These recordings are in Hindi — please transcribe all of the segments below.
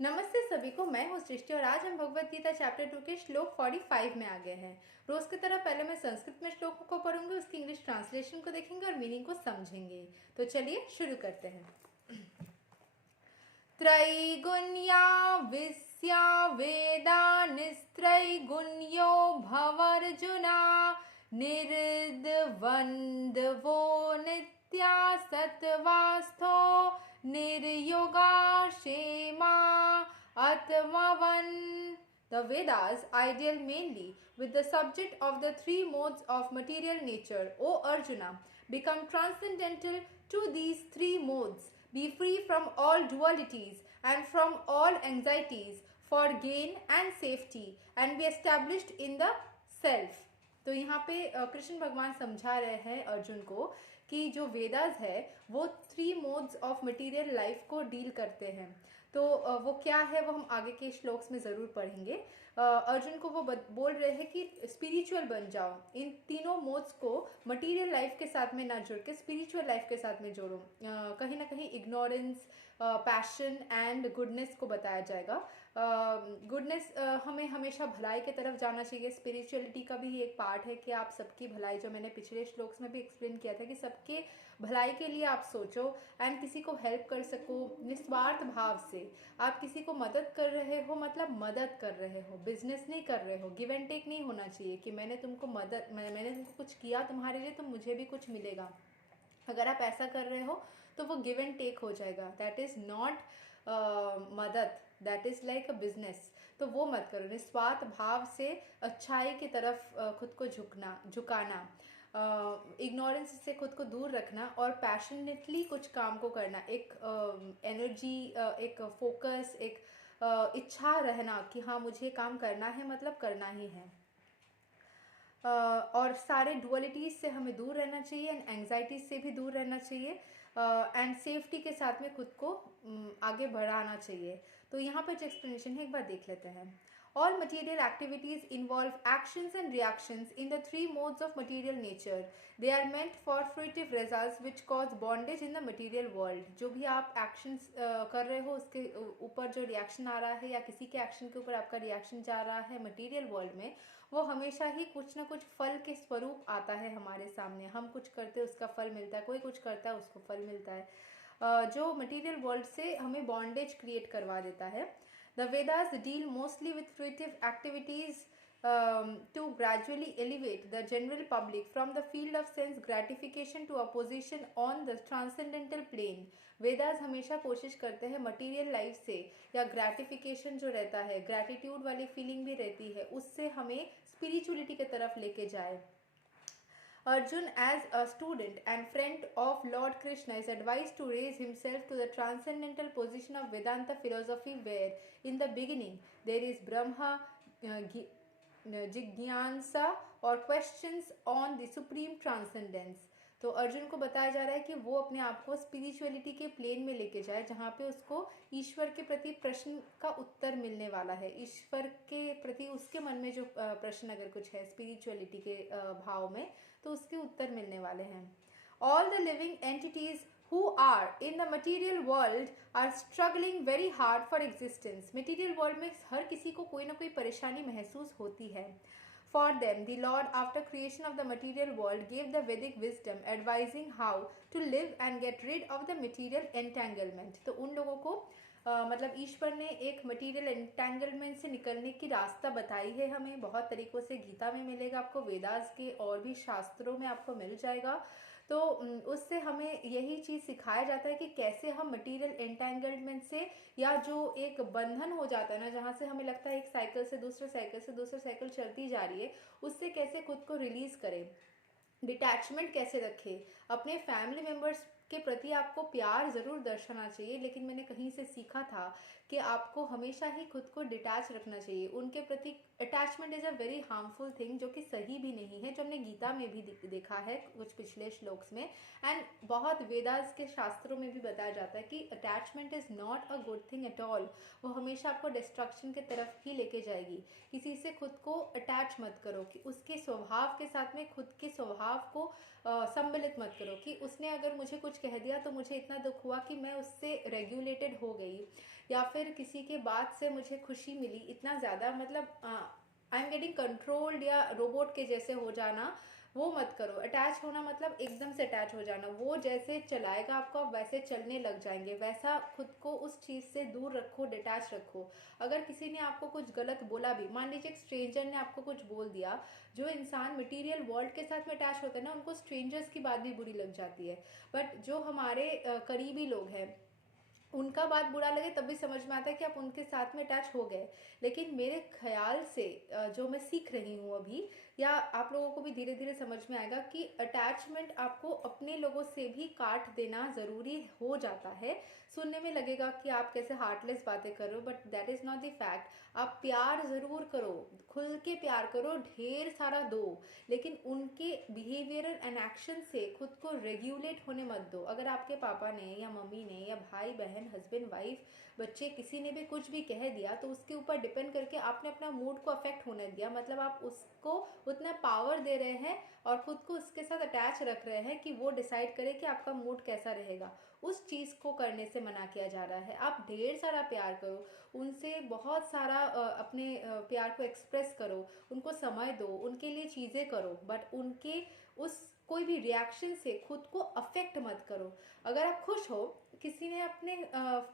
नमस्ते सभी को। मैं हूँ सृष्टि और आज हम भगवत गीता चैप्टर 2 के श्लोक 45 में आ गए हैं। रोज की तरह पहले मैं संस्कृत में श्लोक को पढ़ूंगी, उसकी इंग्लिश ट्रांसलेशन को देखेंगे और मीनिंग को समझेंगे। तो चलिए शुरू करते हैं। त्रैगुण्या विस्या वेदा निस्त्रैगुण्यो भवर्जुना निर्द्वन्द्वो नित्या सत्वास्थो निर्योगा क्षेमा atmavan. The Vedas ideal mainly with the subject of the three modes of material nature. O Arjuna, become transcendental to these three modes. Be free from all dualities and from all anxieties for gain and safety and be established in the self. तो यहाँ पे कृष्ण भगवान समझा रहे हैं अर्जुन को कि जो वेदास है वो three modes of material life को डील करते हैं। तो वो क्या है वो हम आगे के श्लोक्स में ज़रूर पढ़ेंगे। अर्जुन को वो बोल रहे हैं कि स्पिरिचुअल बन जाओ, इन तीनों मोड्स को मटेरियल लाइफ के साथ में ना जुड़ के स्पिरिचुअल लाइफ के साथ में जोड़ो। कहीं ना कहीं इग्नोरेंस, पैशन एंड गुडनेस को बताया जाएगा। गुडनेस हमें हमेशा भलाई की तरफ जाना चाहिए। स्पिरिचुअलिटी का भी एक पार्ट है कि आप सबकी भलाई, जो मैंने पिछले श्लोक्स में भी एक्सप्लेन किया था कि सबके भलाई के लिए आप सोचो एंड किसी को हेल्प कर सको निस्वार्थ भाव से। आप किसी को मदद कर रहे हो मतलब मदद कर रहे हो, बिजनेस नहीं कर रहे हो। गिव एंड टेक नहीं होना चाहिए कि मैंने तुमको मैंने तुमको कुछ किया तुम्हारे लिए तो मुझे भी कुछ मिलेगा। अगर आप ऐसा कर रहे हो तो वो गिव एंड टेक हो जाएगा। दैट इज़ नॉट मदद, that is like a business. तो वो मत करो। निस्वार्थ भाव से अच्छाई की तरफ खुद को झुकाना, इग्नोरेंस से खुद को दूर रखना और पैशनेटली कुछ काम को करना। एक एनर्जी, एक फोकस, एक इच्छा रहना कि हाँ मुझे काम करना है मतलब करना ही है। और सारे डुअलिटीज से हमें दूर रहना चाहिए एंड एंग्जाइटीज से भी दूर रहना चाहिए एंड सेफ्टी के साथ में खुद को आगे बढ़ाना चाहिए। तो यहाँ पर जो एक्सप्लेनेशन है एक बार देख लेते हैं। All material activities involve actions and reactions in the three modes of material nature. They are meant for fruitive results which cause bondage in the material world. जो भी आप actions कर रहे हो उसके ऊपर जो reaction आ रहा है या किसी के action के ऊपर आपका reaction जा रहा है material world में, वो हमेशा ही कुछ ना कुछ फल के स्वरूप आता है हमारे सामने। हम कुछ करते हैं उसका फल मिलता है, कोई कुछ करता है उसको फल मिलता है। जो मटेरियल वर्ल्ड से हमें बॉन्डेज क्रिएट करवा देता है। The Vedas deal mostly with fruitive activities to gradually elevate the general public from the field of sense gratification to a position on the transcendental plane. Vedas हमेशा कोशिश करते हैं मटेरियल लाइफ से या ग्रेटिफिकेशन जो रहता है, ग्रैटिट्यूड वाली फीलिंग भी रहती है, उससे हमें स्पिरिचुअलिटी की तरफ लेके जाए। Arjun, as a student and friend of Lord Krishna, is advised to raise himself to the transcendental position of Vedanta philosophy, where in the beginning there is Brahma, Jigyansa or questions on the supreme transcendence. तो अर्जुन को बताया जा रहा है कि वो अपने आप को स्पिरिचुअलिटी के प्लेन में लेके जाए जहाँ पे उसको ईश्वर के प्रति प्रश्न का उत्तर मिलने वाला है। ईश्वर के प्रति उसके मन में जो प्रश्न अगर कुछ है स्पिरिचुअलिटी के भाव में, तो उसके उत्तर मिलने वाले हैं। All the living entities who are in the material world are struggling very hard for existence. Material world में हर किसी को कोई ना कोई परेशानी महसूस होती है। For them, the Lord, after creation of the material world, gave the Vedic wisdom advising how to live and get rid of the material entanglement. तो उन लोगों को मतलब ईश्वर ने एक मटेरियल एंटेंगलमेंट से निकलने की रास्ता बताई है हमें बहुत तरीक़ों से। गीता में मिलेगा आपको, वेदास के और भी शास्त्रों में आपको मिल जाएगा। तो उससे हमें यही चीज़ सिखाया जाता है कि कैसे हम मटेरियल एंटेंगलमेंट से या जो एक बंधन हो जाता है ना, जहाँ से हमें लगता है एक साइकिल से दूसरे साइकिल से दूसरे साइकिल चलती जा रही है, उससे कैसे खुद को रिलीज़ करें, डिटैचमेंट कैसे रखें। अपने फैमिली मेम्बर्स के प्रति आपको प्यार ज़रूर दर्शाना चाहिए, लेकिन मैंने कहीं से सीखा था कि आपको हमेशा ही खुद को डिटैच रखना चाहिए उनके प्रति। Attachment is a very harmful thing, जो कि सही भी नहीं है, जो हमने गीता में भी देखा है कुछ पिछले श्लोक्स में एंड बहुत वेदास के शास्त्रों में भी बताया जाता है कि attachment is not a good thing at all. वो हमेशा आपको डिस्ट्रक्शन की तरफ ही लेके जाएगी। किसी से खुद को अटैच मत करो कि उसके स्वभाव के साथ में खुद के स्वभाव को सम्मिलित मत करो कि उसने अगर मुझे कुछ कुछ कह दिया तो मुझे इतना दुख हुआ कि मैं उससे रेगुलेटेड हो गई, या फिर किसी के बात से मुझे खुशी मिली इतना ज़्यादा, मतलब आई एम गेटिंग कंट्रोल्ड या रोबोट के जैसे हो जाना, वो मत करो। अटैच होना मतलब एकदम से अटैच हो जाना, वो जैसे चलाएगा आपको आप वैसे चलने लग जाएंगे, वैसा खुद को उस चीज़ से दूर रखो, डिटैच रखो। अगर किसी ने आपको कुछ गलत बोला भी, मान लीजिए एक स्ट्रेंजर ने आपको कुछ बोल दिया, जो इंसान मटेरियल वर्ल्ड के साथ में अटैच होता है ना, उनको स्ट्रेंजर्स की बात भी बुरी लग जाती है, बट जो हमारे करीबी लोग हैं उनका बात बुरा लगे तब भी समझ में आता है कि आप उनके साथ में अटैच हो गए। लेकिन मेरे ख्याल से जो मैं सीख रही हूँ अभी, या आप लोगों को भी धीरे धीरे समझ में आएगा कि अटैचमेंट आपको अपने लोगों से भी काट देना ज़रूरी हो जाता है। सुनने में लगेगा कि आप कैसे हार्टलेस बातें कर रहे हो, but that is not the fact. आप प्यार ज़रूर करो, खुल के प्यार करो, ढेर सारा दो, लेकिन उनके बिहेवियर एंड एक्शन से खुद को रेगुलेट होने मत दो। अगर आपके पापा ने या मम्मी ने या भाई बहन हस्बैंड वाइफ बच्चे किसी ने भी कुछ भी कह दिया, तो उसके ऊपर डिपेंड करके आपने अपना मूड को अफेक्ट होने दिया, मतलब आप उसको उतना पावर दे रहे हैं और खुद को उसके साथ अटैच रख रहे हैं कि वो डिसाइड करे कि आपका मूड कैसा रहेगा। उस चीज़ को करने से मना किया जा रहा है। आप ढेर सारा प्यार करो, उनसे बहुत सारा अपने प्यार को एक्सप्रेस करो, उनको समय दो, उनके लिए चीज़ें करो, बट उनके उस कोई भी रिएक्शन से खुद को अफेक्ट मत करो। अगर आप खुश हो, किसी ने अपने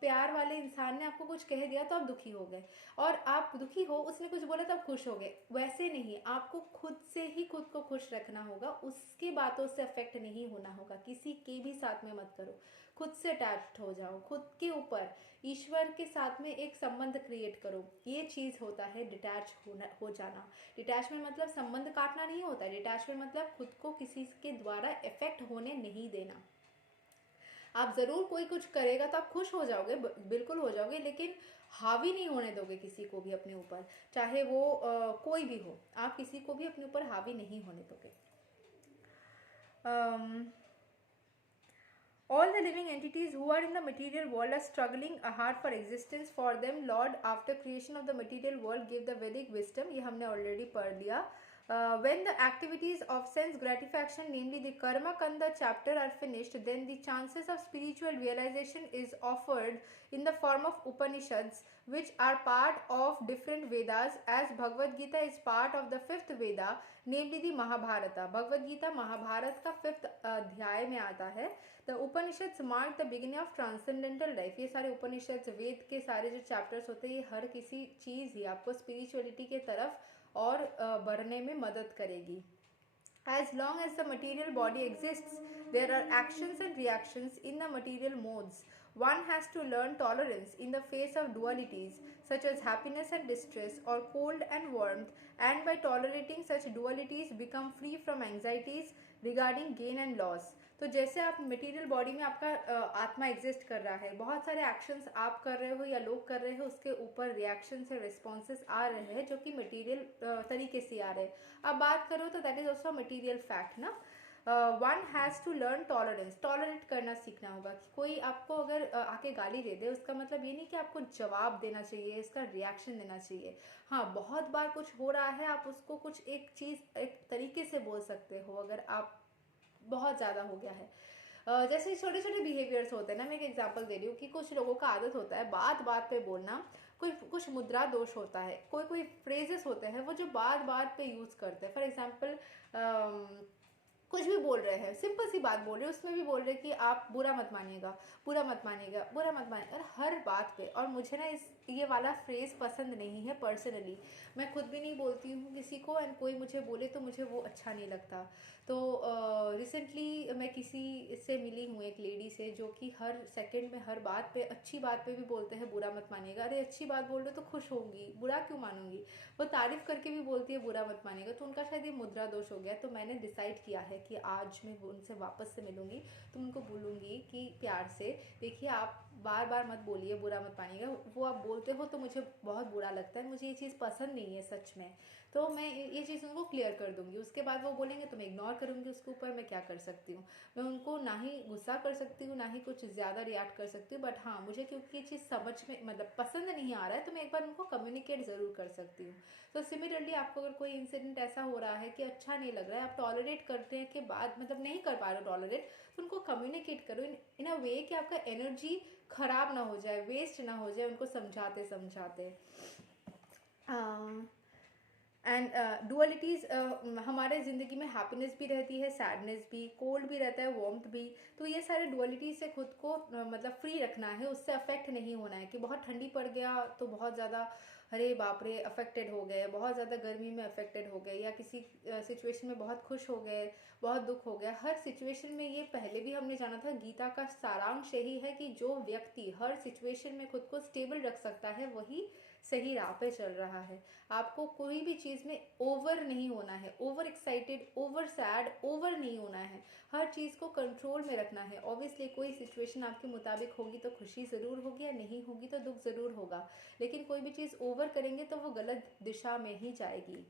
प्यार वाले इंसान ने आपको कुछ कह दिया तो आप दुखी हो गए, और आप दुखी हो उसने कुछ बोला तो आप खुश हो गए, वैसे नहीं, आपको खुद से ही खुद को खुश रखना होगा, उसकी बातों से अफेक्ट नहीं होना होगा। किसी के भी साथ में मत करो, खुद से अटैच्ड हो जाओ, खुद के ऊपर ईश्वर के साथ में एक संबंध क्रिएट करो। ये चीज़ होता है डिटैच हो जाना। डिटैचमेंट मतलब संबंध काटना नहीं होता है, डिटैचमेंट मतलब खुद को किसी के द्वारा इफेक्ट होने नहीं देना। आप ज़रूर कोई कुछ करेगा तो आप खुश हो जाओगे, बिल्कुल हो जाओगे, लेकिन हावी नहीं होने दोगे किसी को भी अपने ऊपर, चाहे वो कोई भी हो, आप किसी को भी अपने ऊपर हावी नहीं होने दोगे। All the living entities who are in the material world are struggling hard for existence. For them, Lord, after creation of the material world, gave the Vedic wisdom. ये हमने already पढ़ लिया. When the activities of sense gratification, namely the karma kanda chapter, are finished, then the chances of spiritual realization is offered in the form of Upanishads, which are part of different Vedas, as Bhagavad Gita is part of the fifth Veda, namely the Mahabharata. Bhagavad Gita Mahabharat का फिफ्थ अध्याय में आता है। The Upanishads mark the beginning of transcendental life. ये सारे उपनिषद वेद के सारे जो चैप्टर्स होते हैं, ये हर किसी चीज़ ही आपको स्पिरिचुअलिटी के तरफ और बढ़ने में मदद करेगी। As long as the material body exists, there are actions and reactions in the material modes. One has to learn tolerance in the face of dualities such as happiness and distress or cold and warmth, and by tolerating such dualities become free from anxieties regarding gain and loss. तो जैसे आप मटेरियल बॉडी में आपका आत्मा एग्जिस्ट कर रहा है, बहुत सारे एक्शंस आप कर रहे हो या लोग कर रहे हो, उसके ऊपर रिएक्शन से रिस्पॉन्सेस आ रहे हैं जो कि मटेरियल तरीके से आ रहे हैं। अब बात करो तो that is also material fact ना। One has to learn tolerance, tolerate करना सीखना होगा। कि कोई आपको अगर आके गाली दे दे, उसका मतलब ये नहीं कि आपको जवाब देना चाहिए, इसका रिएक्शन देना चाहिए। हाँ, बहुत बार कुछ हो रहा है, आप उसको कुछ एक चीज़ एक तरीके से बोल सकते हो। अगर आप बहुत ज़्यादा हो गया है, जैसे छोटे छोटे बिहेवियर्स होते हैं ना, मैं एक एग्जांपल दे रही हूँ कि कुछ लोगों का आदत होता है बात बात पे बोलना, कोई कुछ मुद्रा दोष होता है, कोई कोई फ्रेजेस होते हैं वो जो बात बात पे यूज़ करते हैं। फॉर एग्जांपल कुछ भी बोल रहे हैं, सिंपल सी बात बोल रहे हैं, उसमें भी बोल रहे हैं कि आप बुरा मत मानिएगा, बुरा मत मानिएगा, बुरा मत मानिएगा, और हर बात पे। और मुझे ना ये वाला फ्रेज़ पसंद नहीं है पर्सनली, मैं खुद भी नहीं बोलती हूँ किसी को, एंड कोई मुझे बोले तो मुझे वो अच्छा नहीं लगता। तो रिसेंटली मैं किसी से मिली हूँ, एक लेडी से, जो कि हर सेकंड में हर बात पे, अच्छी बात पे भी बोलते हैं बुरा मत मानिएगा। अरे अच्छी बात बोल रहे तो खुश होंगी, बुरा क्यों मानूंगी। वो तारीफ़ करके भी बोलती है बुरा मत मानिएगा। तो उनका शायद ये मुद्रा दोष हो गया। तो मैंने डिसाइड किया है कि आज मैं उनसे वापस से मिलूंगी तो उनको बोलूँगी कि प्यार से, देखिए आप बार बार मत बोलिए बुरा मत मानिएगा, वो आप बोलते हो तो मुझे बहुत बुरा लगता है, मुझे ये चीज़ पसंद नहीं है सच में। तो मैं ये चीज़ उनको क्लियर कर दूंगी। उसके बाद वो बोलेंगे तो मैं इग्नोर करूँगी उसके ऊपर, मैं क्या कर सकती हूँ। मैं उनको ना ही गुस्सा कर सकती हूँ, ना ही कुछ ज़्यादा रिएक्ट कर सकती हूँ, बट हाँ, मुझे क्योंकि ये चीज़ समझ में मतलब पसंद नहीं आ रहा है, तो मैं एक बार उनको कम्युनिकेट ज़रूर कर सकती हूँ। तो सिमिलरली आपको अगर कोई इंसिडेंट ऐसा हो रहा है कि अच्छा नहीं लग रहा है, आप टॉलरेट करते हैं के बाद मतलब नहीं कर पा रहे हो टॉलरेट, उनको कम्युनिकेट करो इन अ वे कि आपका एनर्जी खराब ना हो जाए, वेस्ट ना हो जाए उनको समझाते समझाते। एंड डुअलिटीज़ हमारे ज़िंदगी में हैप्पीनेस भी रहती है, सैडनेस भी, कोल्ड भी रहता है, वार्मथ भी। तो ये सारे डुअलिटी से खुद को मतलब फ्री रखना है, उससे अफेक्ट नहीं होना है कि बहुत ठंडी पड़ गया तो बहुत ज़्यादा अरे बाप रे अफेक्टेड हो गए, बहुत ज़्यादा गर्मी में अफेक्टेड हो गए, या किसी सिचुएशन में बहुत खुश हो गए, बहुत दुख हो गया। हर सिचुएशन में, ये पहले भी हमने जाना था, गीता का सारांश यही है कि जो व्यक्ति हर सिचुएशन में खुद को स्टेबल रख सकता है वही सही राह पे चल रहा है। आपको कोई भी चीज़ में ओवर नहीं होना है, over excited, over sad, over नहीं होना है, हर चीज़ को कंट्रोल में रखना है। ऑब्वियसली कोई सिचुएशन आपके मुताबिक होगी तो खुशी ज़रूर होगी, या नहीं होगी तो दुख ज़रूर होगा, लेकिन कोई भी चीज़ ओवर करेंगे तो वो गलत दिशा में ही जाएगी।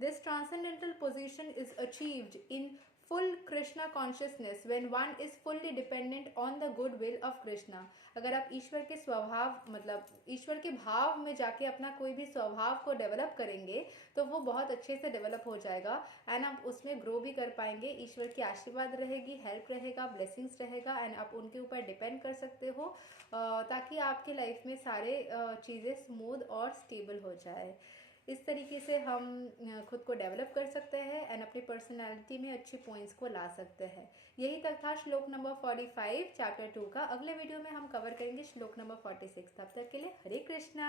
This transcendental position is achieved in full Krishna consciousness when one is fully dependent on the good will of Krishna. अगर आप ईश्वर के स्वभाव मतलब ईश्वर के भाव में जाके अपना कोई भी स्वभाव को डेवलप करेंगे तो वो बहुत अच्छे से डेवलप हो जाएगा, एंड आप उसमें ग्रो भी कर पाएंगे। ईश्वर की आशीर्वाद रहेगी, हेल्प रहेगा, ब्लेसिंग्स रहेगा, एंड आप उनके ऊपर डिपेंड कर सकते हो ताकि आपके लाइफ में सारे चीज़ें स्मूथ और स्टेबल हो जाए। इस तरीके से हम खुद को डेवलप कर सकते हैं एंड अपनी पर्सनालिटी में अच्छी पॉइंट्स को ला सकते हैं। यही तक था श्लोक नंबर 45 चैप्टर 2 का। अगले वीडियो में हम कवर करेंगे श्लोक नंबर 46। तब तक के लिए हरे कृष्णा।